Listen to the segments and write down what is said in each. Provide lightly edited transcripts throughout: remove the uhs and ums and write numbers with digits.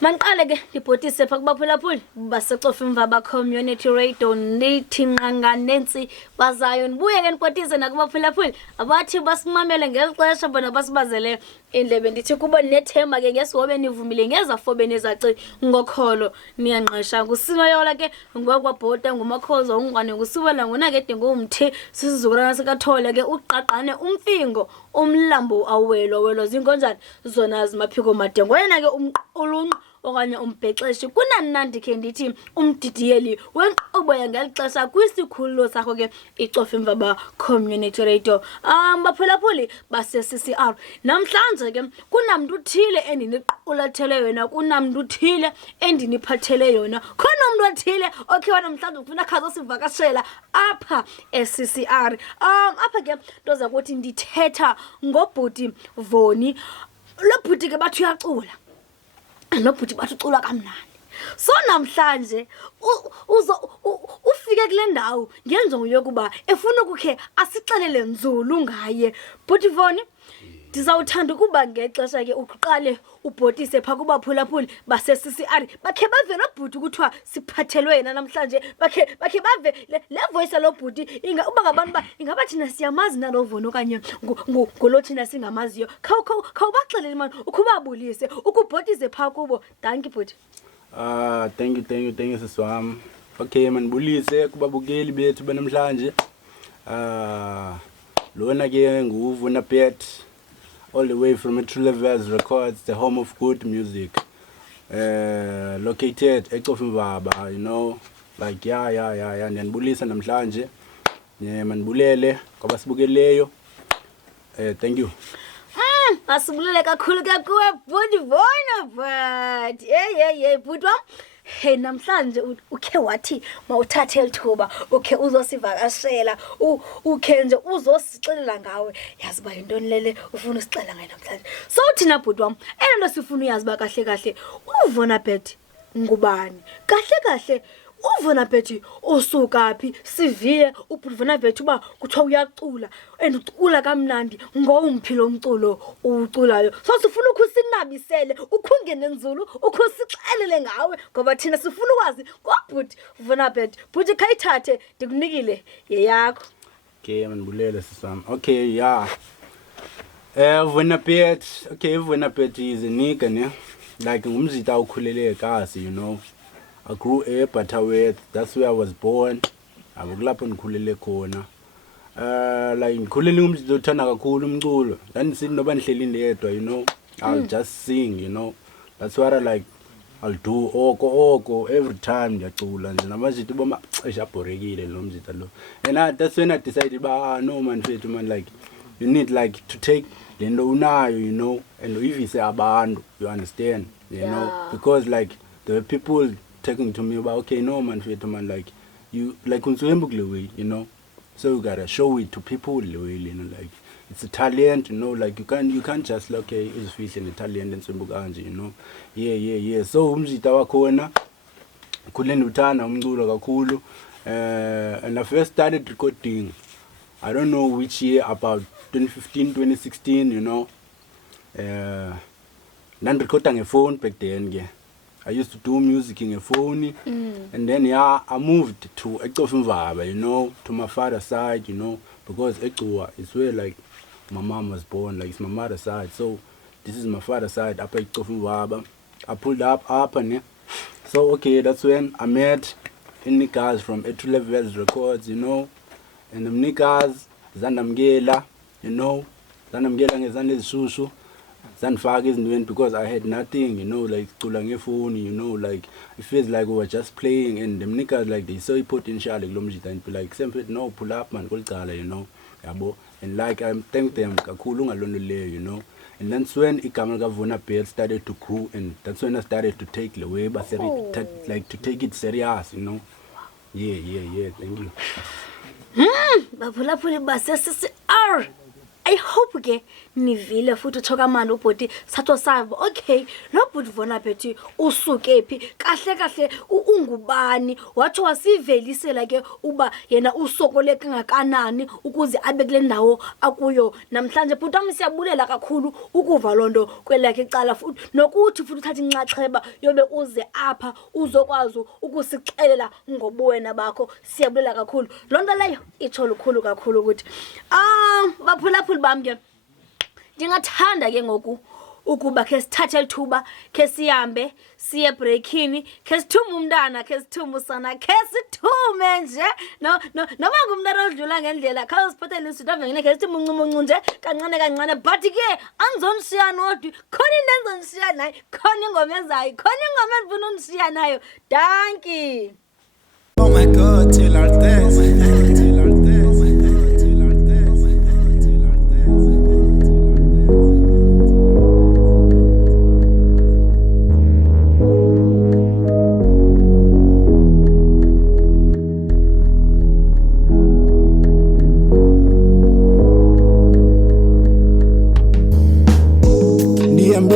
Manqale ke libhotise pha kubaphulaphuli basecofa imvaba community radio nithi nqanganensi bazayo nibuye ke nibhotise nakubaphulaphuli abathi basimamele ngelixesha bona basibazele indlebe ndithi kuba nethemba ke ngesihobe nivumile ngezafo benezaci ngokholo niyanqesha ngusimayola ke ngokwabhota ngumakhoza ungqwane ngusubela ngona ke ngumthi sisizukulwana sikathole ke uqaqane umfingo umlambo awelo zinkonjani zona zimaphiko made ngoyena ke umqulunqu okanye umbhexeshi kunanandi ke ndithi umdidiyeli wenkqubo yangelixesha kwisikhululo sakho ke icofa imvaba community radio baphulaphuli base-CCR namhlanje ke kunamntu uthile endiniqulathele yona kunamntu uthile endiniphathele yona khona umuntu othile okhe namhlanje ufuna khazo sivakashela apha e-CCR apha ke ntoza kuthi ndithetha ngobhuti Voni lo bhuti ke bathi uyacula nobhuti bathi ucula kamnandi so namhlanje ufike kule ndawo ngenjongo yokuba efuna ukukhe asixelele nzulu ngaye bhuti Voni ndizawuthanda ukuba ngexesha ke uqale ubhotise pha kubaphulaphuli base-CCR bakhe bave lo bhuti kuthiwa siphathelwe yena namhlanje bakhe bave le voice lo bhuti uba ngabantu ba ingaba thina siyamazi nalo Voni okanye ngulo thina singamaziyo khawubaxelele mani ukubabulise ukubhotise pha kubo danki bhuti. Thank you sisi wami. Okay manibulise kubabukeli bethu banamhlanje. Lona ke nguvuna Pet all the way from True Levels Records, the home of good music. Located eCofa imvaba, you know, like yeah nyanibulisa namhlanje. Manibulele kwabasibukeleyo. Thank you. Asibulele kakhulu ke kuwe bhuti Voni but bhuti wam hey namhlanje ukhe wathi mawuthathe lithuba ukhe uzosivakashela ukhe nje uzosixelela ngawe yazi ba yintoni lele ufuna usixelela ngayo namhlanje so thina bhuti wam nto sifuna uyazi ba kahle uVona Pet ngubani kahle uVona Pet osuka phi siviye uVona Pet uba kuthiwa uyacula ucula kamnandi ngowumphi lo mculo uculayo so sifuna ukusinabisele ukhungene nzulu ukusixelele ngawe ngoba thina sifuna ukwazi ngobhuti uVona Pet bhuti khayithathe ndikunikile yeyakho. Okay manibulele sisami. Okay yeah. Vona Pet, okay Vona Pet is a nigga ne like ngumzita ukhulele eKasi, you know. I grew up at Butterworth, that's where I was born. Akulapho ngikhulele khona. Like ngikhulele umzito othanda kakhulu umculo. Ndandisithi noba nihleli ndedwa, you know. I'll just sing, you know. That's what I like. I'll do oko every time ndiyacula nje namazito boma eshabhorekile lo mzito lo. And that's when I decided no man mfethu man like you need like to take lento unayo, you know, and uyivise abantu, you understand, you know, because like the people talking to me about okay no man fit man like you like way, you know, so you gotta show it to people, you know, like it's a talent, you know, like you can't just like okay is fishing a talent and Kanje, you know. Yeah so umzita wakhona khuleni uthanda umculo kakhulu and I first started recording I don't know which year, about 2015 2016, you know. Nan recording a phone back then, yeah. I used to do music in a phone, and then I moved to eCofa imvaba, you know, to my father's side, you know, because Ecuwa is where like my mom was born, like it's my mother's side, so this is my father's side, up at eCofa imvaba. I pulled up and so okay, that's when I met niggas from True Levels Records, you know, and the niggas Zandamgela, you know, Zandamgela ngezandla ezishushu. Zanfaka isindweni because I had nothing, you know, like cula ngefoni, you know, like it feels like we were just playing and them niggas like they saw potential like lomjita and be like simply no pull up man kulicala, you know, yabo, and like I thank them kakhulu ngalondole, you know, and that's when igama likaVona Pet started to grow, and that's when I started to take the way but like to take it serious, you know. Yeah thank you. Baphulaphuli base-CCR I hope ke nivile futhi thokamani ubhoti satho sabo okay lo bhuti vona phethi usuke phi kahle ungubani wathi wasivelisela ke uba yena usokole kangakanani ukuze abe kule ndawo akuyo namhlanje bhuti wami siyabulela kakhulu ukuva lonto kwelakhe icala futhi nokuthi futhi uthatha inxaxheba yobe uze apha uzokwazi ukusixelela ngobuwena bakho siyabulela kakhulu lonto leyo itsho lukhulu kakhulu ukuthi baphulaphuli bami ke ndingathanda ke ngoku ukuba ke sithathe lithuba ke sihambe siye breakini ke sithume umntana ke sithume usana ke sithume nje noma ngumntana odlula ngendlela kha usiphathele isithu avengene ke sithume uncumuncu nje kancane but ke angizonishiya nodwi khona into enzonishiya nayo khona ingoma ezayo khona ingoma endifuna unishiya nayo danki. Oh my God, till our death.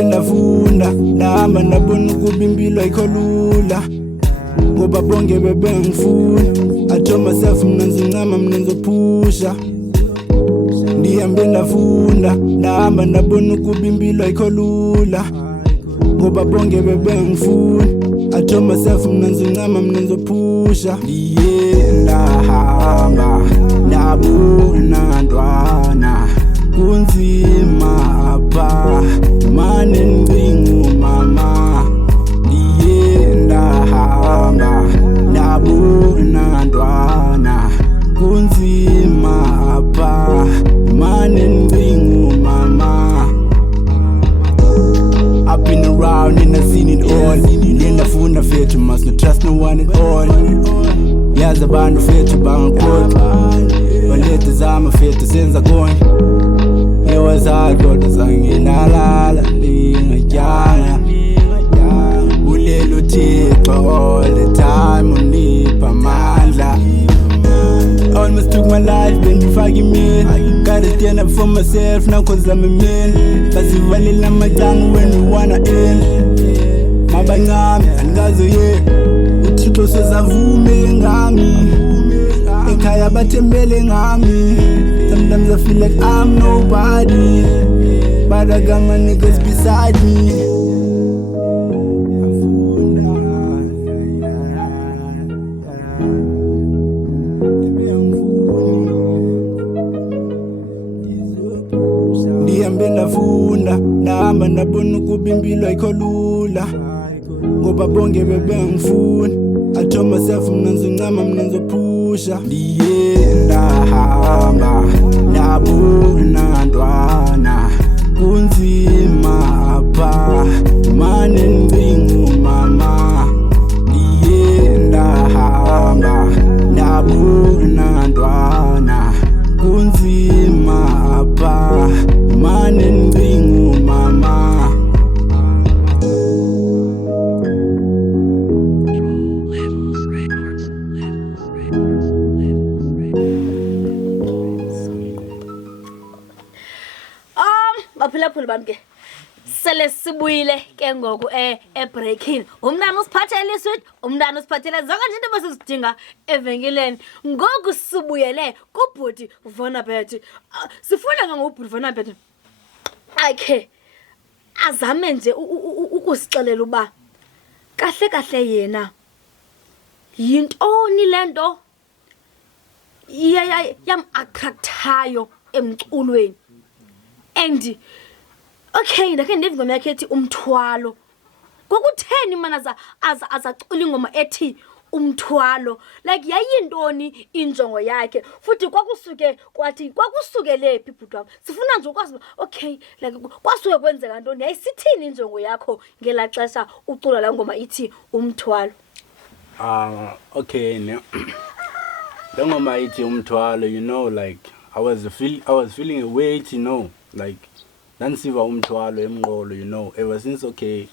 Ndafunda ndahamba ndabona ukuba impilo ayikho lula ngoba bonke bebengifuna I told myself mina ngizincama mina ngizophusha ndihambe ndafunda ndahamba ndabona ukuba impilo ayikho lula ngoba bonke bebengifuna I told myself mina ngizincama mina ngizophusha ndiye ndahamba ndabona ntwana kunzima apha mane ndingu mama ndiye ndahamba ndabona ntwana kunzima apha mane ndingu mama. I've been around and I've seen it all. Ndafunda fethu must not trust no one at all. Yazi abantu fethu bangakhohlwa balethe zama fethu senza konke. It was hard kodwa sanginalala ndingatyanga ulela uThixo all the time unipha amandla. Almost took my life bengifaka imini gotta stand up for myself now cause I'm a man basivalela amacanga when we wanna end mabancane andikazoye uThixo sezavume ngami ekhaya bathembele ngami. Sometimes I feel like I'm nobody, but I got my niggas beside me. Ndihambe ndafunda ndahamba ndabona ukuba impilo ayikho lula ngoba bonke bebengifuna I told myself mina ngizincama mina ngizophusha ndiye ndahamba ndabona ntwana kunzima apha mane ndingu mama ndiye ndahamba ndabona ntwana kunzima apha mane ndingu mama. Baphulaphuli bami ke sele sibuyile ke ngoku ebreakini umntana usiphathele iswitch umntana usiphathele zonke nje into besizidinga evenkileni ngoku sibuyele kubhuti Vonapet sifuna ngobhuti Vonapet akhe azame nje ukusixelela uba kahle yena yintoni lento yam attractayo emculweni. And okay ndakhe ndiva ingoma yakhe ethi umthwalo kokutheni mana azacula ingoma ethi umthwalo like yayintoni injongo yakhe futhi kwakusukele phi bhuti wami sifuna nje ukwazi okay like kwasuke kwenzeka ntoni yayisithini injongo yakho ngela xesha ucula la ngoma ithi umthwalo. Okay ne le ngoma ithi umthwalo you know like I was feeling a weight, you know, like nansiva umthwalo emqolo, you know. Ever since okay,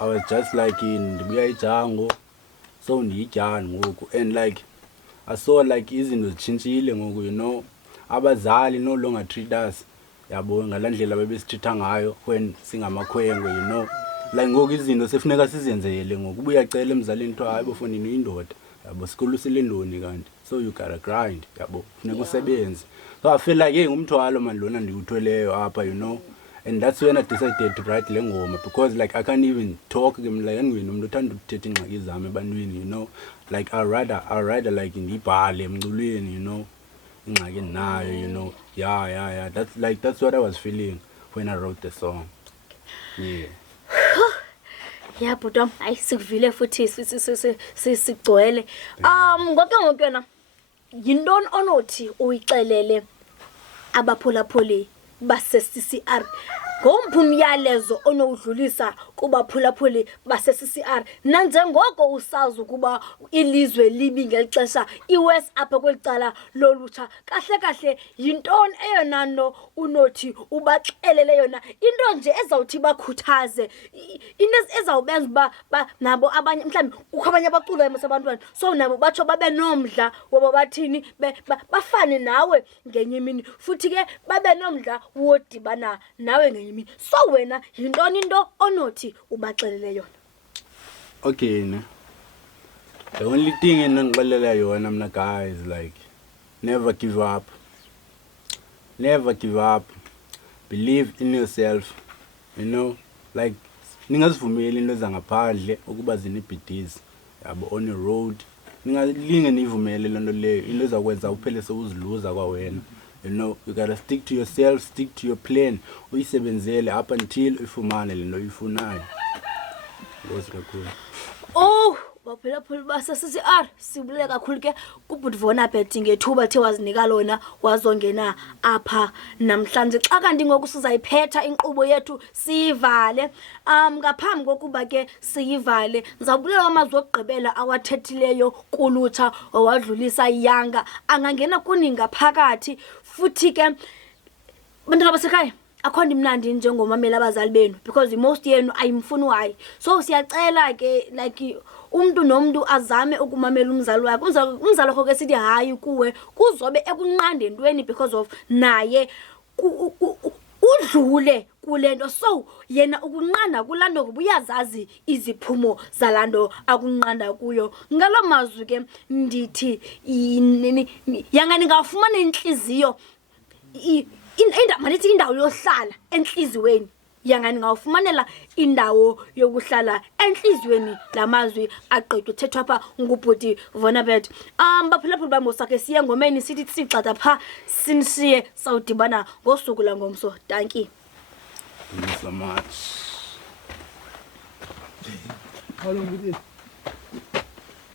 I was just like in ndibuya ijango, so ndiyijani ngoku and like I saw like izinto zitshintshile ngoku, you know. abazali no longer treat us yabo ngalandlela bebesitreata ngayo when singamakhwengwe you know like ngoku izinto sefuneka sizenzele ngoku ubuyacela emzalini to hayi bofundini uyindoda yabo sikulusile indoni kanti so you gotta grind yabo funeka usebenze so I feel like ngumthwalo man lona ndiwuthweleyo apha you know and that's when I decided to write le ngoma because like I can't even talk like ngwini umuntu uthanda ukuthetha ingxaki zami ebantwini you know like I rather like ngibhale emculweni you know ingxaki nayo you know yeah that's what I was feeling when I wrote the song yeah. Yeah bhuti hayi sikuvile futhi sigcwele ngoke yona yintoni onothi uyixelele abaphulaphuli base CCR ngomphi umyalezo onowudlulisa kubaphulaphuli base CCR nanjengoko usazi ukuba ilizwe libi ngelixesha iwest apha kwelicala lolutsha kahle yintoni eyona nto unothi ubaxelele yona into nje ezawuthi bakhuthaze into ezawubenza ba nabo abanye mhlawumbe ukho abanye abacula emsebantwana so nabo batsho babe nomdla woba bathini bafane nawe ngenye imini futhi ke babe nomdla wodibana nawe ngenye imini so wena yintoni into onothi ubaxelele yona okay ne the only thing engixelela yona mina guys like never give up believe in yourself you know like ningazivumeli into zangaphandle ukuba zinibhidizi yabo on the road ningalinge nivumele lento leyo into ezakwenza uphele sewuziluza kwawena you know you gotta stick to yourself, stick to your plan uyisebenzele up until ifumane lento uyifunayo lozi kakhulu baphulaphuli base CCR sibulele kakhulu ke kubhuti Vonabet ngethuba the wazinika lona wazongena apha namhlanje xa kanti ngoku sizayiphetha inkqubo yethu siyivale ngaphambi kokuba ke siyivale ngizabulela amazwi okugqibela awathethileyo kulutsha owadlulisa iyanga angangena kuninga phakathi futhi ke bantwana basekhaya akho ndimnandi njengomamela abazali benu because most yenu ayimfuni wayi so siyacela ke like umuntu nomuntu azame ukumamela umzali wakhe umzali wakhe ke sithi hayi kuwe kuzobe ekunqande entweni because of naye udlule kulento so yena ukunqanda kulando ngoba uyazazi iziphumo zalando akunqanda kuyo ngalomazwi ke ndithi yangani ngafumana inhliziyo indawo yohlala enhlizweni yangani ngawufumanela indawo yokuhlala enhlizweni lamazwi agqithu thethwa pha ngubhuti Vonabet baphulaphuli bamosakhe siye ngomeni sithi sixatha pha sinisiye sawudibana ngosuku la ngomso thank you so much How long we did?